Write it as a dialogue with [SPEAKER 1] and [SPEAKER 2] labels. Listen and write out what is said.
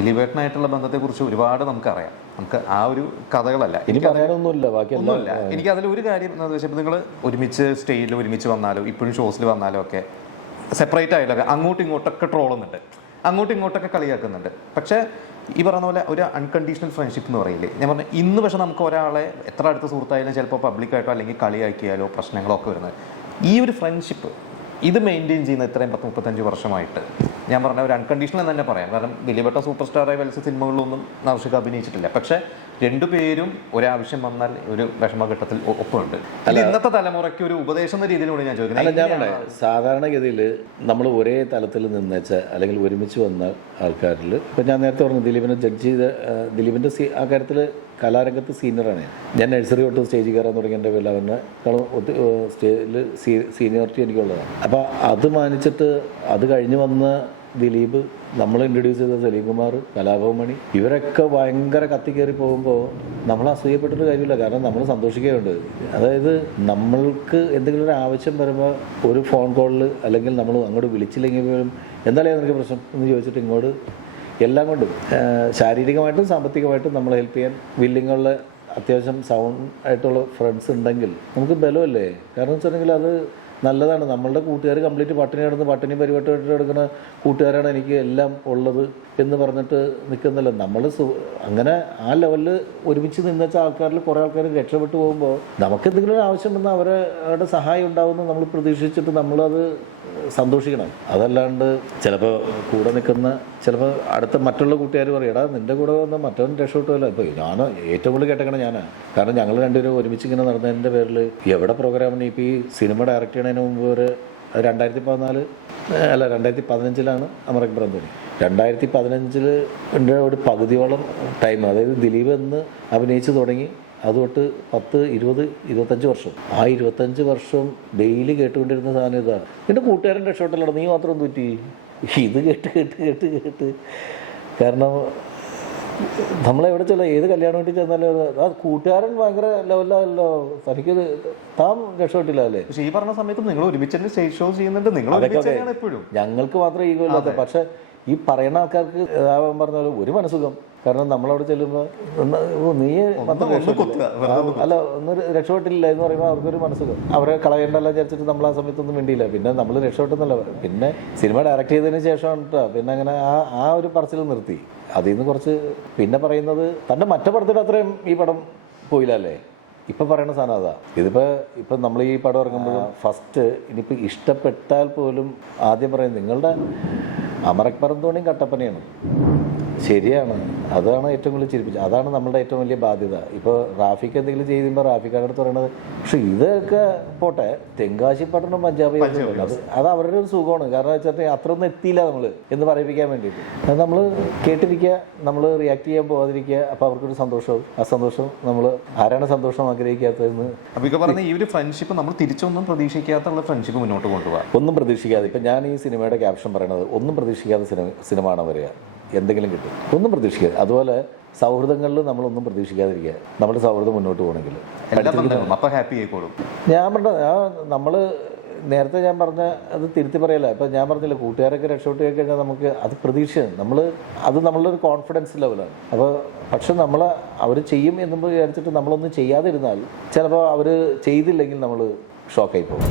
[SPEAKER 1] ദിലീപേട്ടനായിട്ടുള്ള ബന്ധത്തെക്കുറിച്ച് ഒരുപാട് നമുക്കറിയാം. നമുക്ക് ആ ഒരു കഥകളല്ല.
[SPEAKER 2] എനിക്ക് അറിയാനൊന്നുമില്ല
[SPEAKER 1] ഒന്നുമില്ല. എനിക്ക് അതിൽ ഒരു കാര്യം എന്താണെന്ന് വെച്ചാൽ നിങ്ങൾ ഒരുമിച്ച് സ്റ്റേജിൽ ഒരുമിച്ച് വന്നാലോ ഇപ്പോഴും ഷോസിൽ വന്നാലോ ഒക്കെ സെപ്പറേറ്റ് ആയാലൊക്കെ അങ്ങോട്ടും ഇങ്ങോട്ടൊക്കെ ട്രോളുന്നുണ്ട്. അങ്ങോട്ടും ഇങ്ങോട്ടൊക്കെ കളിയാക്കുന്നുണ്ട്. പക്ഷേ ഈ പറയുന്ന പോലെ ഒരു അൺകണ്ടീഷണൽ ഫ്രണ്ട്ഷിപ്പ് എന്ന് പറയില്ലേ? ഞാൻ പറഞ്ഞു ഇന്ന് പക്ഷെ നമുക്ക് ഒരാളെ എത്ര അടുത്ത സുഹൃത്തായാലും ചിലപ്പോൾ പബ്ലിക്കായിട്ടോ അല്ലെങ്കിൽ കളിയാക്കിയാലോ പ്രശ്നങ്ങളോ ഒക്കെ വരുന്നത്. ഈ ഒരു ഫ്രണ്ട്ഷിപ്പ് ഇത് മെയിന്റെയിൻ ചെയ്യുന്ന ഇത്രയും പത്ത് മുപ്പത്തഞ്ച് വർഷമായിട്ട്. ഞാൻ പറഞ്ഞ ഒരു അൺകണ്ടീഷണൽ എന്ന് തന്നെ പറയാം. കാരണം വലിയപ്പെട്ട സൂപ്പർ സ്റ്റാറായി വലിച്ച സിനിമകളിലൊന്നും നർഷിക അഭിനയിച്ചിട്ടില്ല. പക്ഷെ രണ്ടുപേരും ഒരാവശ്യം വന്നാൽ ഒരു വിഷമഘട്ടത്തിൽ ഒപ്പമുണ്ട്. അല്ല. ഇന്നത്തെ തലമുറയ്ക്ക് ഒരു ഉപദേശം എന്ന രീതിയിലൂടെ ഞാൻ ചോദിക്കുന്നത്.
[SPEAKER 2] സാധാരണഗതിയിൽ നമ്മൾ ഒരേ തലത്തിൽ നിന്നേച്ച അല്ലെങ്കിൽ ഒരുമിച്ച് വന്ന ആൾക്കാരിൽ ഇപ്പം ഞാൻ നേരത്തെ പറഞ്ഞു ദിലീപിനെ ജഡ്ജ് ചെയ്ത ദിലീപിന്റെ സീ ആ കാര്യത്തിൽ കലാരംഗത്ത് സീനിയറാണ് ഞാൻ. ഞാൻ നഴ്സറി തൊട്ട് സ്റ്റേജിൽ കയറാൻ തുടങ്ങിയതിന്റെ പേരിൽ അവനെ സ്റ്റേജിൽ സീനിയോറിറ്റി എനിക്കുള്ളതാണ്. അപ്പോൾ അത് മാനിച്ചിട്ട് അത് കഴിഞ്ഞ് വന്ന ദിലീപ് നമ്മൾ ഇൻട്രൊഡ്യൂസ് ചെയ്ത സലീം കുമാർ കലാഭവമണി ഇവരൊക്കെ ഭയങ്കര കത്തിക്കേറി പോകുമ്പോൾ നമ്മൾ അസൂയപ്പെട്ടൊരു കാര്യമില്ല. കാരണം നമ്മൾ സന്തോഷിക്കുകയുണ്ട്. അതായത് നമ്മൾക്ക് എന്തെങ്കിലും ഒരു ആവശ്യം വരുമ്പോൾ ഒരു ഫോൺ കോളിൽ അല്ലെങ്കിൽ നമ്മൾ അങ്ങോട്ട് വിളിച്ചില്ലെങ്കിൽ പോലും എന്തായാലും നിനക്ക് പ്രശ്നം എന്ന് ചോദിച്ചിട്ട് ഇങ്ങോട്ട് എല്ലാം കൊണ്ടും ശാരീരികമായിട്ടും സാമ്പത്തികമായിട്ടും നമ്മളെ ഹെൽപ്പ് ചെയ്യാൻ വില്ലിങ്ങുള്ള അത്യാവശ്യം സൗണ്ട് ആയിട്ടുള്ള ഫ്രണ്ട്സ് ഉണ്ടെങ്കിൽ നമുക്ക് ബലമല്ലേ? കാരണം വെച്ചിട്ടുണ്ടെങ്കിൽ അത് നല്ലതാണ്. നമ്മളുടെ കൂട്ടുകാർ കംപ്ലീറ്റ് പട്ടിണി കിടന്ന് പട്ടിണി പരിപാടിയായിട്ട് എടുക്കുന്ന കൂട്ടുകാരാണ് എനിക്ക് എല്ലാം ഉള്ളത് എന്ന് പറഞ്ഞിട്ട് നിൽക്കുന്നില്ല. നമ്മൾ അങ്ങനെ ആ ലെവലിൽ ഒരുമിച്ച് നിന്നച്ച ആൾക്കാരിൽ കുറേ ആൾക്കാർ രക്ഷപ്പെട്ടു പോകുമ്പോൾ നമുക്ക് എന്തെങ്കിലും ഒരു ആവശ്യം വന്നാൽ അവരെ അവരുടെ സഹായം ഉണ്ടാവുമെന്ന് നമ്മൾ പ്രതീക്ഷിച്ചിട്ട് നമ്മളത് സന്തോഷിക്കണം. അതല്ലാണ്ട് ചിലപ്പോൾ കൂടെ നിൽക്കുന്ന ചിലപ്പോൾ അടുത്ത മറ്റുള്ള കൂട്ടുകാർ പറയും എടാ നിന്റെ കൂടെ വന്ന മറ്റവൻ രക്ഷപ്പെട്ടുമല്ല ഇപ്പോൾ ഞാൻ ഏറ്റവും കൂടുതൽ കേട്ടേക്കണ ഞാൻ കാരണം ഞങ്ങൾ രണ്ടുപേരും ഒരുമിച്ച് ഇങ്ങനെ നടന്നതിന്റെ പേരിൽ എവിടെ പ്രോഗ്രാമിന് ഇപ്പോൾ ഈ സിനിമ ഡയറക്റ്റ് ചെയ്യണതിന് മുമ്പ് ഒരു രണ്ടായിരത്തി പതിനാല് അല്ല രണ്ടായിരത്തി പതിനഞ്ചിലാണ് അമറക് ബ്രന്തോണി രണ്ടായിരത്തി പതിനഞ്ചിൽ ഒരു പകുതിയോളം ടൈം അതായത് ദിലീപ് എന്ന് അഭിനയിച്ച് തുടങ്ങി അത് തൊട്ട് പത്ത് ഇരുപത് ഇരുപത്തഞ്ച് വർഷം. ആ ഇരുപത്തഞ്ച് വർഷം ഡെയിലി കേട്ടുകൊണ്ടിരുന്ന സാധനം ഇതാണ് എന്റെ കൂട്ടുകാരൻ രക്ഷപ്പെട്ടല്ലോ നീ മാത്രം തൂറ്റി ഇത് കേട്ട് കേട്ട് കേട്ട് കേട്ട്. കാരണം നമ്മളെവിടെ ചെല്ലാം ഏത് കല്യാണം വേണ്ടി ചെന്നാലും ആ കൂട്ടുകാരൻ ഭയങ്കര ലെവലല്ലോ തനിക്ക് താൻ രക്ഷപ്പെട്ടില്ല അല്ലേ?
[SPEAKER 1] പക്ഷേ ഈ പറഞ്ഞ സമയത്ത് നിങ്ങൾ ഒരുമിച്ച് സ്റ്റേജ് ഷോ ചെയ്യുന്നുണ്ട്. നിങ്ങൾ എപ്പോഴും.
[SPEAKER 2] ഞങ്ങൾക്ക് മാത്രമേ ഈ കൊല്ലാത്ത പക്ഷെ ഈ പറയുന്ന ആൾക്കാർക്ക് പറഞ്ഞാലും പറഞ്ഞ ഒരു മനസ്സുഖം. കാരണം നമ്മളവിടെ ചെല്ലുമ്പോൾ നീ അല്ല ഒന്ന് രക്ഷപ്പെട്ടില്ല എന്ന് പറയുമ്പോൾ അവർക്കൊരു മനസ്സിൽ അവരെ കളയേണ്ടല്ല വിചാരിച്ചിട്ട് നമ്മൾ ആ സമയത്തൊന്നും വേണ്ടിയില്ല പിന്നെ നമ്മൾ രക്ഷപ്പെട്ടെന്നല്ല. പിന്നെ സിനിമ ഡയറക്റ്റ് ചെയ്തതിന് ശേഷമാണ് കേട്ടോ പിന്നെ അങ്ങനെ ആ ആ ഒരു പറച്ചിൽ നിർത്തി. അതിൽ നിന്ന് കുറച്ച് പിന്നെ പറയുന്നത് തന്റെ മറ്റേ പടത്തിന്റെ അത്രയും ഈ പടം പോയില്ല അല്ലേ? ഇപ്പം പറയുന്ന സാധനം അതാ. ഇതിപ്പോൾ ഇപ്പം നമ്മൾ ഈ പടം ഇറങ്ങുമ്പോഴും ഫസ്റ്റ് ഇനിയിപ്പോൾ ഇഷ്ടപ്പെട്ടാൽ പോലും ആദ്യം പറയും നിങ്ങളുടെ അമറക് തോണിയും കട്ടപ്പനയാണ്. ശരിയാണ്. അതാണ് ഏറ്റവും കൂടുതൽ ചിരിപ്പിച്ചത് അതാണ് നമ്മുടെ ഏറ്റവും വലിയ ബാധ്യത. ഇപ്പോൾ റാഫിക്ക് എന്തെങ്കിലും ചെയ്യുമ്പോൾ റാഫിക്ക് അടുത്ത് പറയണത് പക്ഷെ ഇതൊക്കെ പോട്ടെ തെങ്കാശി പട്ടണം പഞ്ചാബ്. അത് അത് അവരുടെ ഒരു സുഖമാണ്. കാരണം വെച്ചാൽ അത്ര ഒന്നും എത്തിയില്ല നമ്മൾ എന്ന് പറയിപ്പിക്കാൻ വേണ്ടിയിട്ട്. അത് നമ്മൾ കേട്ടിരിക്കുക നമ്മൾ റിയാക്ട് ചെയ്യാൻ പോകാതിരിക്കുക അപ്പോൾ അവർക്കൊരു സന്തോഷവും ആ സന്തോഷം നമ്മൾ ആരാണ് സന്തോഷം ആഗ്രഹിക്കാത്തതെന്ന്
[SPEAKER 1] പറഞ്ഞ ഈ ഒരു ഫ്രണ്ട്ഷിപ്പ് നമ്മൾ തിരിച്ചൊന്നും പ്രതീക്ഷിക്കാത്തുള്ള ഫ്രണ്ട്ഷിപ്പ് മുന്നോട്ട് കൊണ്ടുപോകാം.
[SPEAKER 2] ഒന്നും പ്രതീക്ഷിക്കാതെ. ഇപ്പം ഞാൻ ഈ സിനിമയുടെ ക്യാപ്ഷൻ പറയണത് ഒന്നും പ്രതീക്ഷിക്കാത്ത സിനിമ സിനിമയാണ് വരിക എന്തെങ്കിലും കിട്ടും. ഒന്നും പ്രതീക്ഷിക്കരുത് അതുപോലെ സൗഹൃദങ്ങളിൽ നമ്മളൊന്നും പ്രതീക്ഷിക്കാതിരിക്കുക. നമ്മുടെ സൗഹൃദം മുന്നോട്ട് പോകണമെങ്കിൽ.
[SPEAKER 1] ബന്ധങ്ങളും ഹാപ്പി ആയിക്കോളും.
[SPEAKER 2] ഞാൻ പറഞ്ഞ നമ്മൾ നേരത്തെ ഞാൻ പറഞ്ഞ അത് തിരുത്തി പറയല്ല. ഇപ്പം ഞാൻ പറഞ്ഞില്ല കൂട്ടുകാരൊക്കെ രക്ഷപ്പെട്ട് കഴിഞ്ഞാൽ നമുക്ക് അത് പ്രതീക്ഷ നമ്മൾ അത് നമ്മളുടെ ഒരു കോൺഫിഡൻസ് ലെവലാണ് അപ്പോൾ പക്ഷെ നമ്മൾ അവർ ചെയ്യും എന്ന് വിചാരിച്ചിട്ട് നമ്മളൊന്നും ചെയ്യാതിരുന്നാൽ ചിലപ്പോൾ അവർ ചെയ്തില്ലെങ്കിൽ നമ്മൾ ഷോക്കായി പോകും.